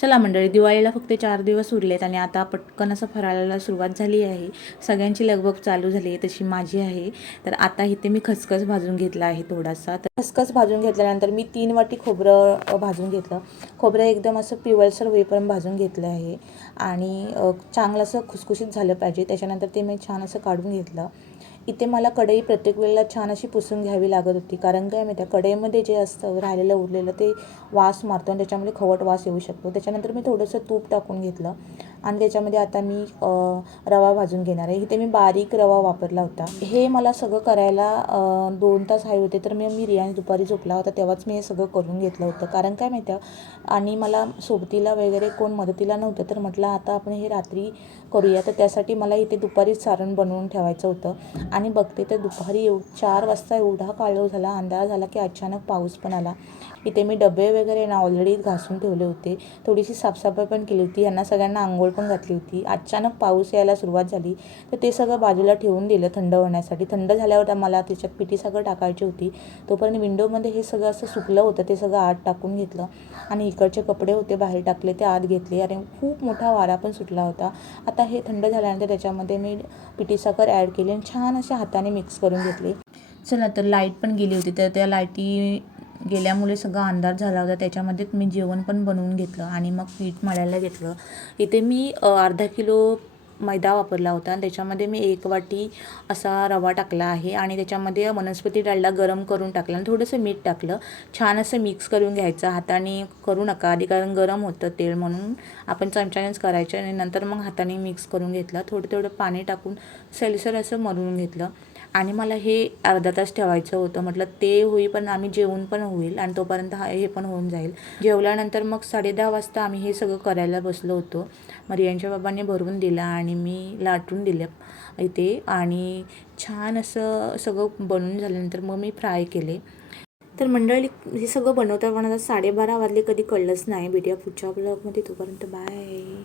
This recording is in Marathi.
चला मंडळी, दिवाळीला फक्त 4 दिवस उरलेत आणि आता पटकन असं फराळाला सुरुवात झाली आहे. सगळ्यांची लगबग चालू झाली आहे, तशी माझी आहे. तर आता इथे मी खसखस भाजून घेतला आहे थोडासा. तर खसखस भाजून घेतल्यानंतर मी 3 वाटी खोबरं भाजून घेतलं. खोबरं एकदम असं पिवळसर होईपर्यंत भाजून घेतलं आहे आणि चांगलं असं खुसखुशीत झालं पाहिजे. त्याच्यानंतर ते मी छान असं काढून घेतलं. इथे मला कढई प्रत्येक वेळेला छान अशी पुसून घ्यावी लागत होती, कारण काय माहिती आहे, कढईमध्ये जे असतं राहिलेलं उरलेलं ते वास मारतो आणि त्याच्यामध्ये खवट वास येऊ शकतो. त्याच्यानंतर मी थोडंसं तूप टाकून घेतलं आणि त्याच्यामध्ये आता मी रवा भाजून घेणार आहे. इथे मी बारीक रवा वापरला होता. हे मला सगळं करायला 2 तास हवे होते, तर मी रियाने दुपारी झोपला होता तेव्हाच मी हे सगळं करून घेतलं होतं. कारण काय माहिती आहे, आणि मला सोबतीला वगैरे कोण मदतीला नव्हतं, तर म्हटलं आता आपण हे रात्री करूया. तर त्यासाठी मला इथे दुपारीच सारण बनवून ठेवायचं होतं आणि बघते तर दुपारी 4 वाजता एवढा काळोख झाला, अंधार झाला की अचानक पाऊस पण आला. इथे मी डबे वगैरे ना ऑलरेडी घासून ठेवले होते, थोडीशी साफसफाई पण केली होती, यांना सगळ्यांना आंघोळ पण घातली होती. अचानक पाऊस यायला सुरुवात झाली, तर ते सगळं बाजूला ठेवून दिलं थंड होण्यासाठी. थंड झाल्यावर मला त्याच्यात पिठी साखर टाकायची होती. तोपर्यंत विंडोमध्ये हे सगळं असं सुकलं होतं, ते सगळं आत टाकून घेतलं आणि इकडचे कपडे होते बाहेर टाकले, ते आत घेतले आणि खूप मोठा वारा पण सुटला होता. आता हे थंड झाल्यानंतर त्याच्यामध्ये मी पिठी साखर ॲड केली आणि छान अशा हाताने मिक्स करून घेतले. चला, तर लाईट पण गेली होती, तर त्या लाईटी गेल्यामुळे सगळा अंधार झाला होता. त्याच्यामध्ये मी जेवण पण बनवून घेतलं आणि मग पीठ मळायला घेतलं. इथे मी अर्धा किलो मैदा वापरला होता आणि त्याच्यामध्ये मी 1 वाटी असा रवा टाकला आहे आणि त्याच्यामध्ये वनस्पती डालडा गरम करून टाकला आणि थोडंसं मीठ टाकलं. छान असं मिक्स करून घ्यायचं. हाताने करू नका आधी, कारण गरम होतं तेल, म्हणून आपण चमच्यानेच करायचं आणि नंतर मग हाताने मिक्स करून घेतलं. थोडं थोडं पाणी टाकून सैलसर असं मळून घेतलं आणि मला हे अर्धा तास ठेवायचं होतं. म्हटलं ते होईपर्यंत आम्ही जेवण पण होईल आणि तोपर्यंत हे पण होऊन जाईल. जेवल्यानंतर मग 10:30 वाजता आम्ही हे सगळं करायला बसलो होतो. मग रियांच्या बाबांनी भरवून दिला आणि मी लाटून दिलं इथे आणि छान असं सगळं बनवून झाल्यानंतर मग मी फ्राय केले. तर मंडळी, हे सगळं बनवता 12:30 वाजले, कधी कळलंच नाही. भेटूया पुढच्या ब्लॉगमध्ये, तोपर्यंत बाय.